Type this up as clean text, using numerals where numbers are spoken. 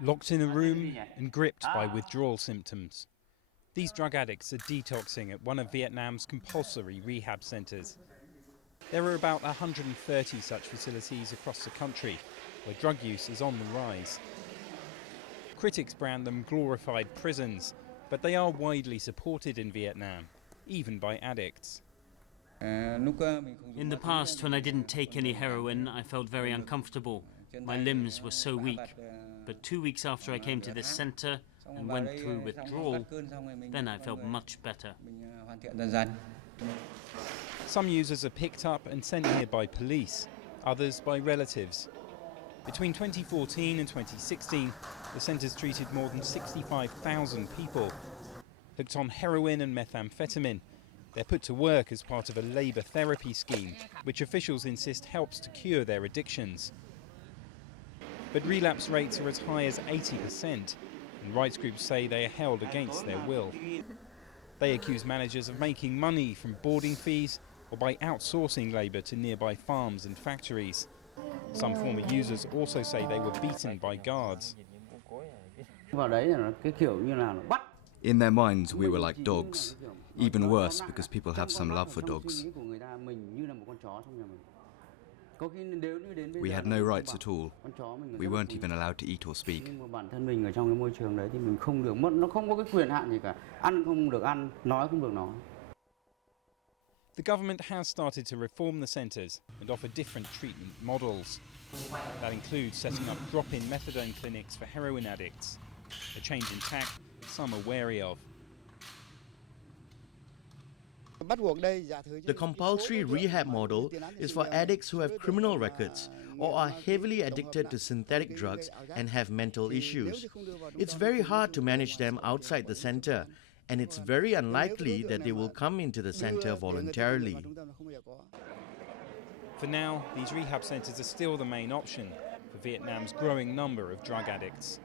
Locked in a room and gripped by withdrawal symptoms. These drug addicts are detoxing at one of Vietnam's compulsory rehab centres. There are about 130 such facilities across the country, where drug use is on the rise. Critics brand them glorified prisons, but they are widely supported in Vietnam, even by addicts. In the past, when I didn't take any heroin, I felt very uncomfortable. My limbs were so weak. But 2 weeks after I came to this centre and went through withdrawal, then I felt much better. Some users are picked up and sent here by police, others by relatives. Between 2014 and 2016, the centres treated more than 65,000 people. Hooked on heroin and methamphetamine, they're put to work as part of a labour therapy scheme, which officials insist helps to cure their addictions. But relapse rates are as high as 80%, and rights groups say they are held against their will. They accuse managers of making money from boarding fees or by outsourcing labour to nearby farms and factories. Some former users also say they were beaten by guards. In their minds, we were like dogs. Even worse, because people have some love for dogs. We had no rights at all. We weren't even allowed to eat or speak. The government has started to reform the centres and offer different treatment models. That includes setting up drop-in methadone clinics for heroin addicts, a change in tack some are wary of. The compulsory rehab model is for addicts who have criminal records or are heavily addicted to synthetic drugs and have mental issues. It's very hard to manage them outside the center, and it's very unlikely that they will come into the center voluntarily. For now, these rehab centres are still the main option for Vietnam's growing number of drug addicts.